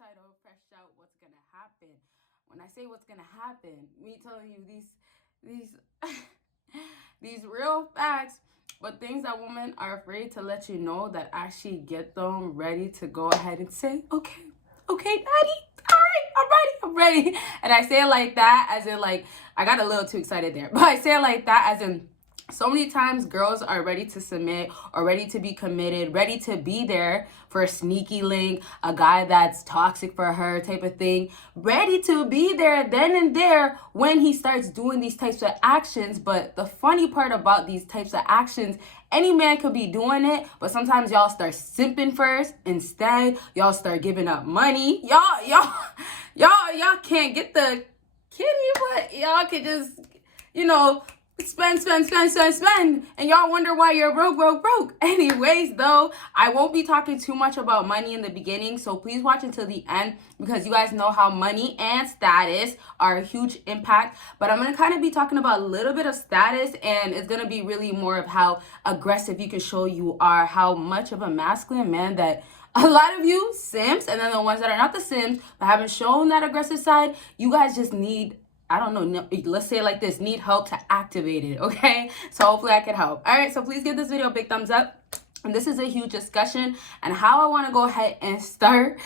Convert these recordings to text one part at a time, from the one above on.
title, Fresh Out, What's Gonna Happen. When I say what's gonna happen, me telling you these these real facts, but things that women are afraid to let you know that actually get them ready to go ahead and say, okay, okay, daddy, all right, I'm ready. And I say it like that as in like I got a little too excited there, but I say it like that as in so many times girls are ready to submit or ready to be committed, ready to be there for a sneaky link, a guy that's toxic for her type of thing, ready to be there then and there when he starts doing these types of actions. But the funny part about these types of actions, any man could be doing it, but sometimes y'all start simping first. Instead, y'all start giving up money. Y'all can't get the kitty, but y'all can just, you know, spend, and y'all wonder why you're broke. Anyways, though, I won't be talking too much about money in the beginning, so please watch until the end because you guys know how money and status are a huge impact. But I'm gonna kind of be talking about a little bit of status, and it's gonna be really more of how aggressive you can show you are, how much of a masculine man that a lot of you simps, and then the ones that are not the simps but haven't shown that aggressive side, you guys just need, I don't know, let's say it like this, need help to activate it, okay? So hopefully I can help. All right, so please give this video a big thumbs up. And this is a huge discussion, and how I want to go ahead and start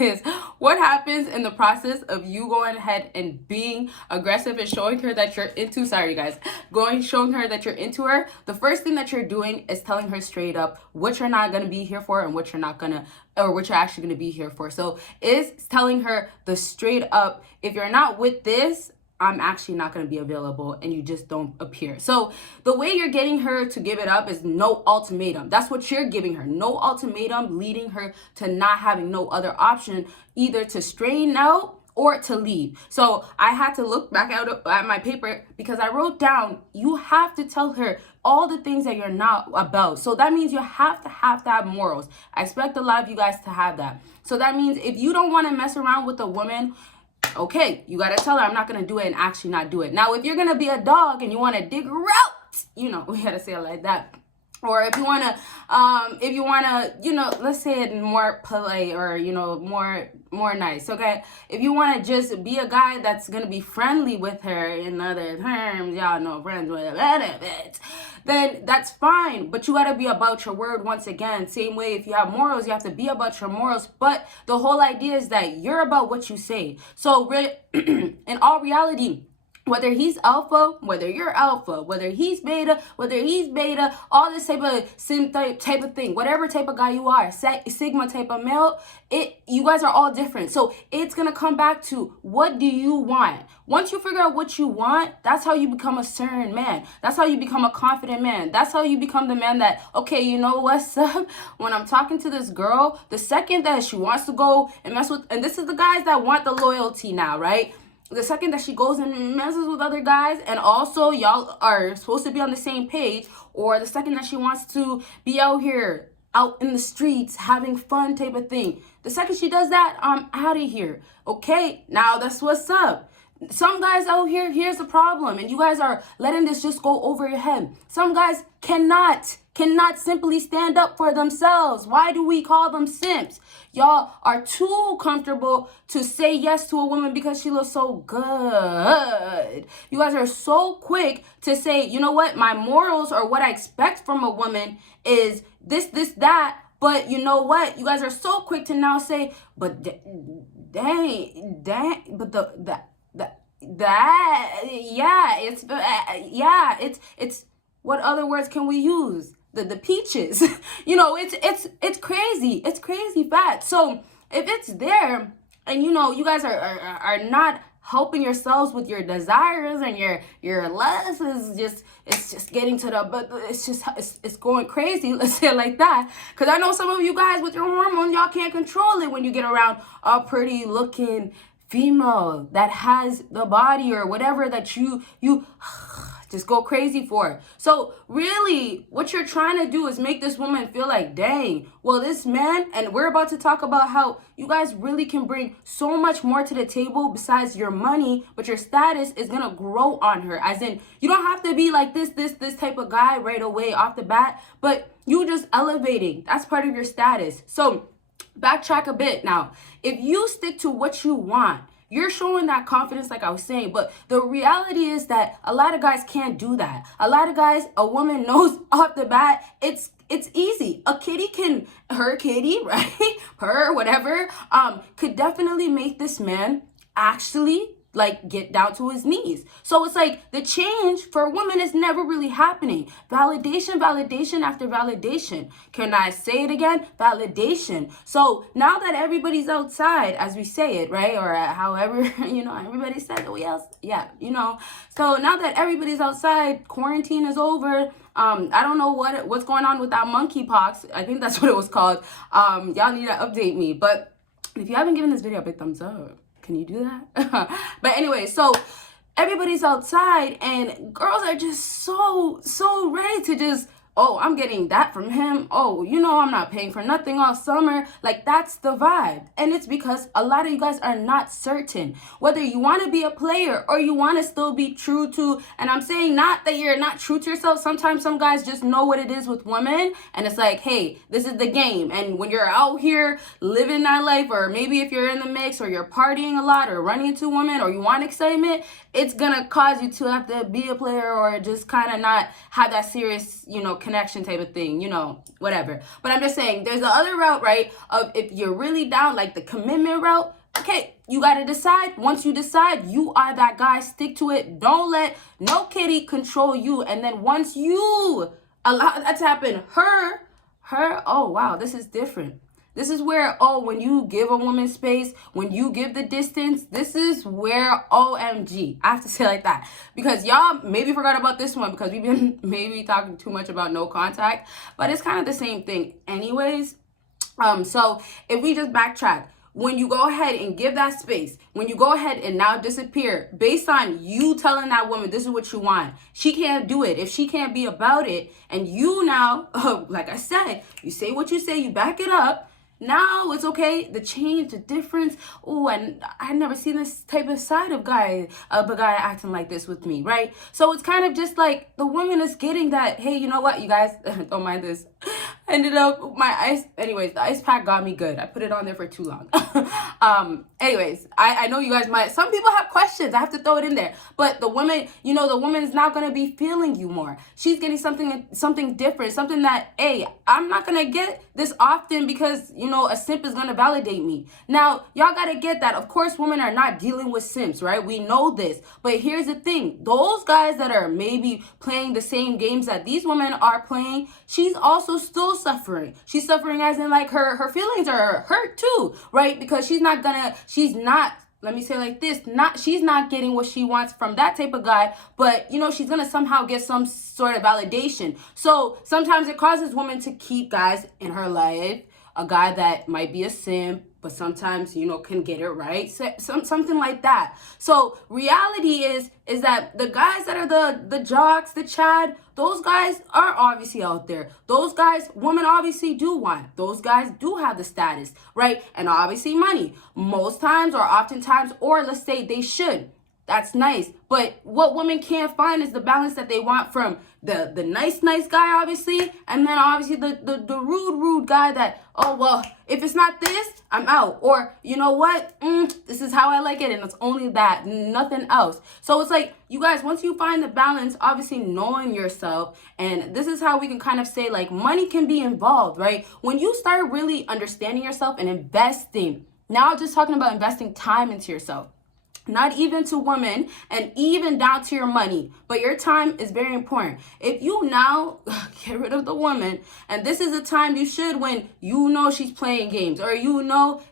is what happens in the process of you going ahead and being aggressive and showing her that you're into, showing her that you're into her. The first thing that you're doing is telling her straight up what you're not going to be here for and what you're not going to, or what you're actually going to be here for. So is telling her the straight up, if you're not with this, I'm actually not going to be available, and you just don't appear. So the way you're getting her to give it up is no ultimatum. That's what you're giving her. No ultimatum, leading her to not having no other option, either to straighten out or to leave. So I had to look back out at my paper because I wrote down, you have to tell her all the things that you're not about. So that means you have to have morals. I expect a lot of you guys to have that. So that means if you don't want to mess around with a woman, okay, you gotta tell her I'm not gonna do it and actually not do it. Now, if you're gonna be a dog and you wanna dig her out, you know, we gotta say it like that. Or if you wanna, you know, let's say it more polite or, you know, more nice, okay? If you wanna just be a guy that's gonna be friendly with her, in other terms, y'all know friends with it, then that's fine. But you gotta be about your word once again. Same way, if you have morals, you have to be about your morals. But the whole idea is that you're about what you say. So in all reality, whether he's alpha, whether you're alpha, whether he's beta, all this type of sim type of thing, whatever type of guy you are, sigma type of male, you guys are all different. So it's gonna come back to, what do you want? Once you figure out what you want, that's how you become a certain man. That's how you become a confident man. That's how you become the man that, okay, you know what's up? When I'm talking to this girl, the second that she wants to go and mess with, and this is the guys that want the loyalty now, right? The second that she goes and messes with other guys, and also y'all are supposed to be on the same page, or the second that she wants to be out here, out in the streets, having fun type of thing, the second she does that, I'm out of here. Okay, now that's what's up. Some guys out here, here's the problem, and you guys are letting this just go over your head. Some guys cannot simply stand up for themselves. Why do we call them simps? Y'all are too comfortable to say yes to a woman because she looks so good. You guys are so quick to say, you know what, my morals or what I expect from a woman is this, that. But you know what? You guys are so quick to now say, but dang, but it's what other words can we use? The peaches. You know, it's crazy. It's crazy fat. So if it's there, and you know, you guys are not helping yourselves with your desires, and your lust is just, it's just getting to the, but it's going crazy, let's say it like that. Because I know some of you guys with your hormones, y'all can't control it when you get around a pretty looking female that has the body or whatever that you just go crazy for. So really, what you're trying to do is make this woman feel like, dang, well, this man, and we're about to talk about how you guys really can bring so much more to the table besides your money, but your status is gonna grow on her. As in, you don't have to be like this type of guy right away off the bat, but you just elevating. That's part of your status. So backtrack a bit now. If you stick to what you want, you're showing that confidence, like I was saying. But the reality is that a lot of guys can't do that. A lot of guys, a woman knows off the bat, it's easy. A kitty can, her kitty, right? Her, whatever, could definitely make this man actually like get down to his knees. So it's like the change for a woman is never really happening. Validation after validation. Can I say it again? Validation. So now that everybody's outside, as we say it, right? Or however, everybody said that So now that everybody's outside, quarantine is over. I don't know what's going on with that monkeypox. I think that's what it was called. Y'all need to update me. But if you haven't given this video a big thumbs up, can you do that? But anyway, so everybody's outside and girls are just so ready to just, oh, I'm getting that from him. Oh, I'm not paying for nothing all summer. Like, that's the vibe. And it's because a lot of you guys are not certain whether you want to be a player or you want to still be true to, and I'm saying not that you're not true to yourself. Sometimes some guys just know what it is with women and it's like, hey, this is the game. And when you're out here living that life, or maybe if you're in the mix or you're partying a lot or running into women or you want excitement, it's gonna cause you to have to be a player or just kind of not have that serious, connection type of thing, whatever. But I'm just saying there's the other route, right? Of if you're really down, like the commitment route. Okay, you got to decide. Once you decide, you are that guy. Stick to it. Don't let no kitty control you. And then once you allow that to happen, her, oh, wow, this is different. This is where, when you give a woman space, when you give the distance, this is where, OMG, I have to say like that. Because y'all maybe forgot about this one because we've been maybe talking too much about no contact. But it's kind of the same thing anyways. So if we just backtrack, when you go ahead and give that space, when you go ahead and now disappear based on you telling that woman this is what you want, she can't do it. If she can't be about it, and you now, like I said, you say what you say, you back it up. Now it's okay. The change, the difference. Oh, and I never seen this type of side of a guy acting like this with me, right? So it's kind of just like the woman is getting that. Hey, you know what, you guys, don't mind this. Ended up the ice pack got me good. I put it on there for too long. Anyways, I know you guys some people have questions. I have to throw it in there. But the woman, the woman is not going to be feeling you more. She's getting something different, something that, hey, I'm not going to get this often because, a simp is going to validate me. Now, y'all got to get that. Of course, women are not dealing with simps, right? We know this. But here's the thing. Those guys that are maybe playing the same games that these women are playing, she's also still suffering. She's suffering as in like her feelings are hurt too, right? Because she's not, let me say like this, she's not getting what she wants from that type of guy, but she's gonna somehow get some sort of validation. So sometimes it causes women to keep guys in her life, a guy that might be a simp, but sometimes, can get it right. Something like that. So reality is that the guys that are the jocks, the Chad, those guys are obviously out there. Those guys, women obviously do want. Those guys do have the status, right? And obviously money. Most times or oftentimes, or let's say they should. That's nice. But what women can't find is the balance that they want from the nice guy, obviously, and then obviously the rude guy that, oh, well, if it's not this, I'm out. Or, you know what? This is how I like it, and it's only that, nothing else. So it's like, you guys, once you find the balance, obviously knowing yourself, and this is how we can kind of say, like, money can be involved, right? When you start really understanding yourself and investing, now just talking about investing time into yourself, not even to women and even down to your money, but your time is very important. If you now get rid of the woman, and this is the time you should, when she's playing games, or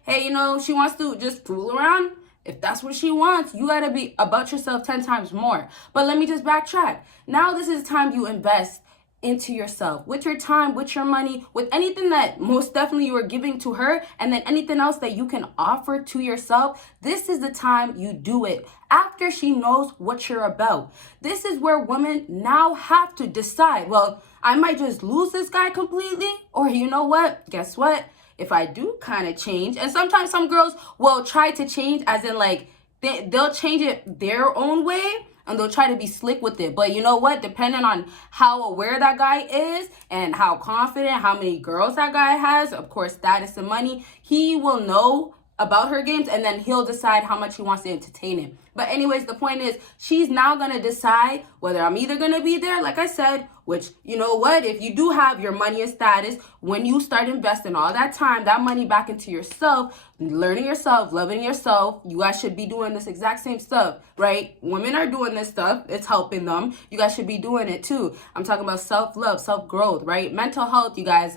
hey, she wants to just fool around. If that's what she wants, you gotta be about yourself 10 times more. But let me just backtrack. Now this is time you invest into yourself, with your time, with your money, with anything that most definitely you are giving to her, and then anything else that you can offer to yourself. This is the time you do it after she knows what you're about. This is where women now have to decide, well, I might just lose this guy completely, or you know what, guess what, if I do kind of change, and sometimes some girls will try to change as in like they'll change it their own way. and they'll try to be slick with it. But you know what? Depending on how aware that guy is and how confident, how many girls that guy has, of course, status and money, he will know about her games, and then he'll decide how much he wants to entertain it. But anyways, the point is, she's now going to decide whether I'm either going to be there, like I said, which, you know what, if you do have your money and status, when you start investing all that time, that money back into yourself, learning yourself, loving yourself, you guys should be doing this exact same stuff, right? Women are doing this stuff. It's helping them. You guys should be doing it too. I'm talking about self-love, self-growth, right? Mental health, you guys.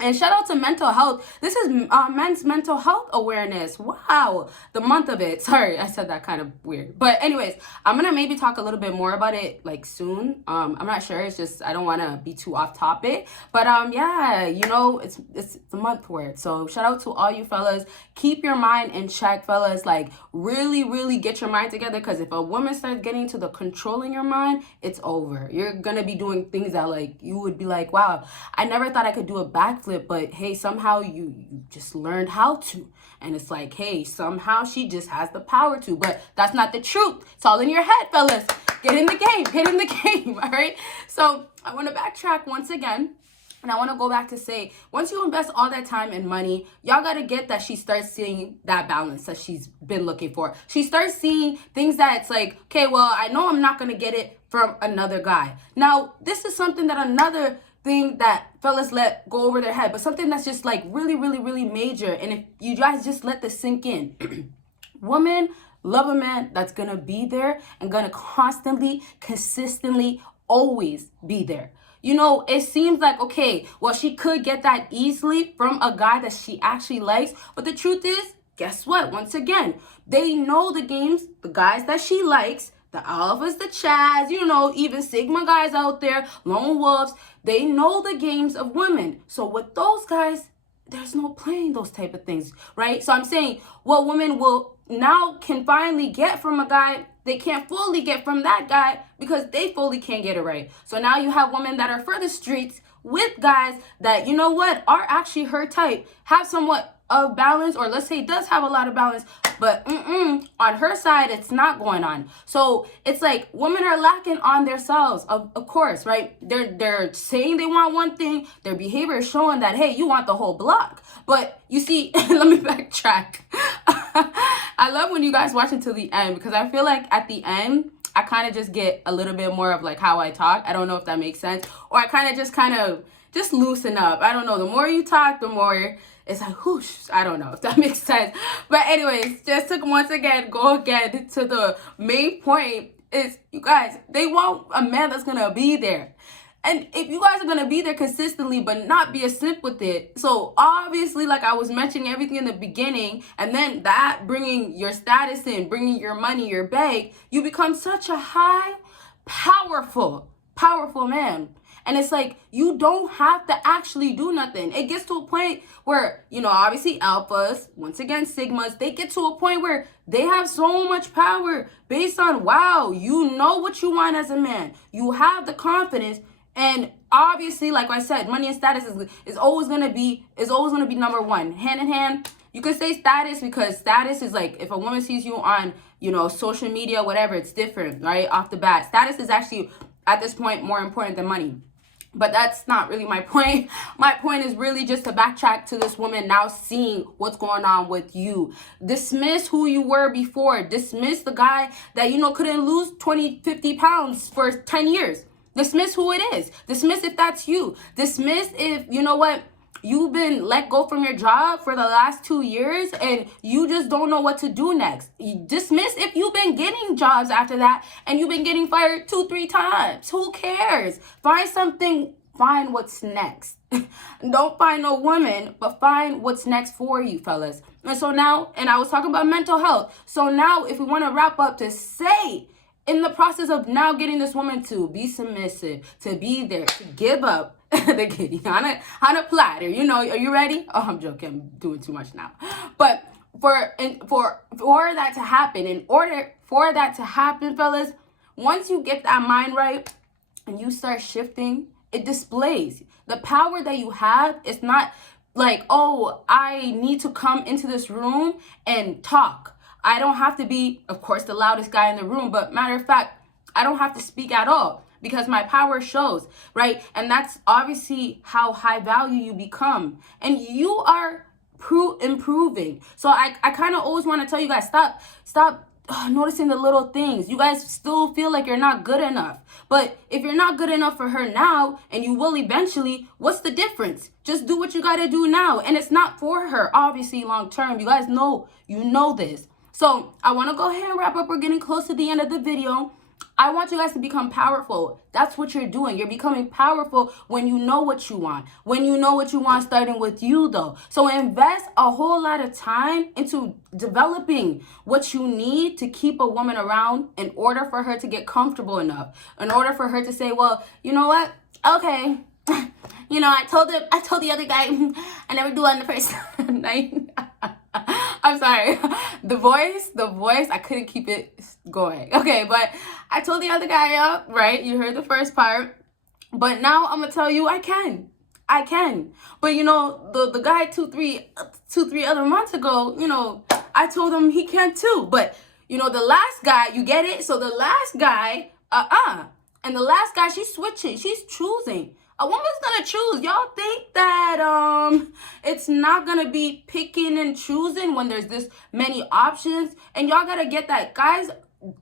And shout out to mental health. This is Men's Mental Health Awareness. Wow. The month of it. Sorry, I said that kind of weird. But anyways, I'm going to maybe talk a little bit more about it like soon. I'm not sure. It's just I don't want to be too off topic. But yeah, you know, it's the month for it. So shout out to all you fellas. Keep your mind in check, fellas. Like really, really get your mind together. Because if a woman starts getting to the controlling your mind, it's over. You're going to be doing things that like you would be like, wow, I never thought I could do a backflip. But hey, somehow you just learned how to. And it's like, hey, somehow she just has the power to. But that's not the truth. It's all in your head, fellas. Get in the game. Get in the game. All right. So I want to backtrack once again. And I want to go back to say, once you invest all that time and money, y'all got to get that she starts seeing that balance that she's been looking for. She starts seeing things that it's like, okay, well, I know I'm not going to get it from another guy. Now, this is something that another thing that fellas let go over their head, but something that's just like really, really, really major. And if you guys just let this sink in, women love a man that's going to be there and going to constantly, consistently, always be there. You know, it seems like, okay, well, she could get that easily from a guy that she actually likes. But the truth is, guess what? Once again, they know the games, the guys that she likes, the alphas, the chads, you know, even Sigma guys out there, lone wolves, they know the games of women. So with those guys, there's no playing those type of things, right? So I'm saying what women will now can finally get from a guy, they can't fully get from that guy because they fully can't get it right. So now you have women that are for the streets with guys that, you know what, are actually her type, have somewhat of balance, or let's say does have a lot of balance, but on her side, it's not going on. So it's like women are lacking on themselves, of course, right? They're saying they want one thing, their behavior is showing that, hey, you want the whole block. But you see, let me backtrack. I love when you guys watch until the end, because I feel like at the end, I kind of just get a little bit more of like how I talk. I don't know if that makes sense. Or I kind of just loosen up. I don't know. The more you talk, the more it's like, whoosh. I don't know if that makes sense. But anyways, just to once again go again to the main point is, you guys, they want a man that's going to be there. And if you guys are going to be there consistently, but not be a simp with it. So obviously, like I was mentioning everything in the beginning, and then that bringing your status in, bringing your money, your bag, you become such a high, powerful man. And it's like, you don't have to actually do nothing. It gets to a point where, you know, obviously alphas, once again, sigmas, they get to a point where they have so much power based on, wow, you know what you want as a man. You have the confidence. And obviously, like I said, money and status is always gonna be number one. Hand in hand, you could say status, because status is like, if a woman sees you on, you know, social media, whatever, it's different, right? Off the bat. Status is actually, at this point, more important than money. But that's not really my point. My point is really just to backtrack to this woman now seeing what's going on with you. Dismiss who you were before. Dismiss the guy that, you know, couldn't lose 20, 50 pounds for 10 years. Dismiss who it is. Dismiss if that's you. Dismiss if, you know what, you've been let go from your job for the last 2 years and you just don't know what to do next. Dismiss if you've been getting jobs after that and you've been getting fired 2-3 times. Who cares? Find something. Find what's next. Don't find no woman, but find what's next for you, fellas. And so now, and I was talking about mental health. So now if we want to wrap up, to say, in the process of now getting this woman to be submissive, to be there, to give up the kitty on a platter, you know, are you ready? Oh, I'm joking. I'm doing too much now. But for that to happen, in order for that to happen, fellas, once you get that mind right and you start shifting, it displays the power that you have. It's not like, oh, I need to come into this room and talk. I don't have to be, of course, the loudest guy in the room, but matter of fact, I don't have to speak at all because my power shows, right? And that's obviously how high value you become. And you are improving. So I kind of always want to tell you guys, stop noticing the little things. You guys still feel like you're not good enough. But if you're not good enough for her now, and you will eventually, what's the difference? Just do what you got to do now. And it's not for her, obviously, long term. You guys know, you know this. So I want to go ahead and wrap up. We're getting close to the end of the video. I want you guys to become powerful. That's what you're doing. You're becoming powerful when you know what you want. When you know what you want, starting with you, though. So invest a whole lot of time into developing what you need to keep a woman around in order for her to get comfortable enough. In order for her to say, well, you know what? Okay. You know, I told the other guy I never do it on the first night. I'm sorry. The voice, I couldn't keep it going. Okay, but I told the other guy up, right? You heard the first part. But now I'm going to tell you I can. But, you know, the guy two, three other months ago, you know, I told him he can too. But, you know, the last guy, you get it? So the last guy, and the last guy, she's switching. She's choosing. A woman's gonna choose. Y'all think that it's not gonna be picking and choosing when there's this many options? And y'all gotta get that, guys.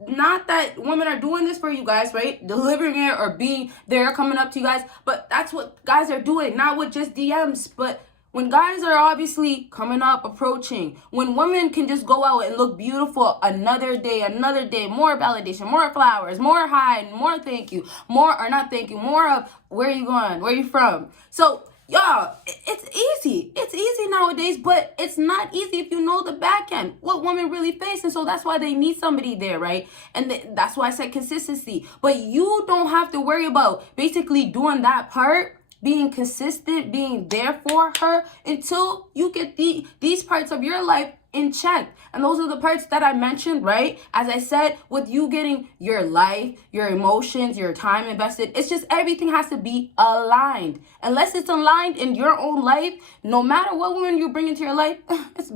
Not that women are doing this for you guys, right? Delivering it or being there, coming up to you guys. But that's what guys are doing, not with just DMs, but when guys are obviously coming up, approaching, when women can just go out and look beautiful another day, more validation, more flowers, more hi, more thank you, more of where are you going, where are you from? So y'all, it's easy. It's easy nowadays, but it's not easy if you know the back end, what women really face. And so that's why they need somebody there, right? And that's why I said consistency. But you don't have to worry about basically doing that part, being consistent, being there for her until you get these parts of your life in check. And those are the parts that I mentioned, right? As I said, with you getting your life, your emotions, your time invested, it's just everything has to be aligned. Unless it's aligned in your own life, no matter what woman you bring into your life, it's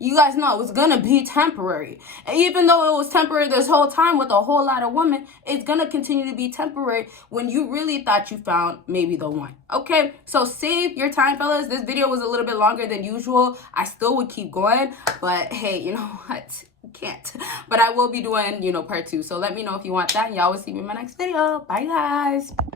you guys know it's gonna be temporary. And even though it was temporary this whole time with a whole lot of women, it's gonna continue to be temporary when you really thought you found maybe the one. Okay, so save your time, fellas. This video was a little bit longer than usual. I still would keep going, but hey, you know what? Can't. But I will be doing, you know, part 2. So let me know if you want that, and y'all will see me in my next video. Bye, guys.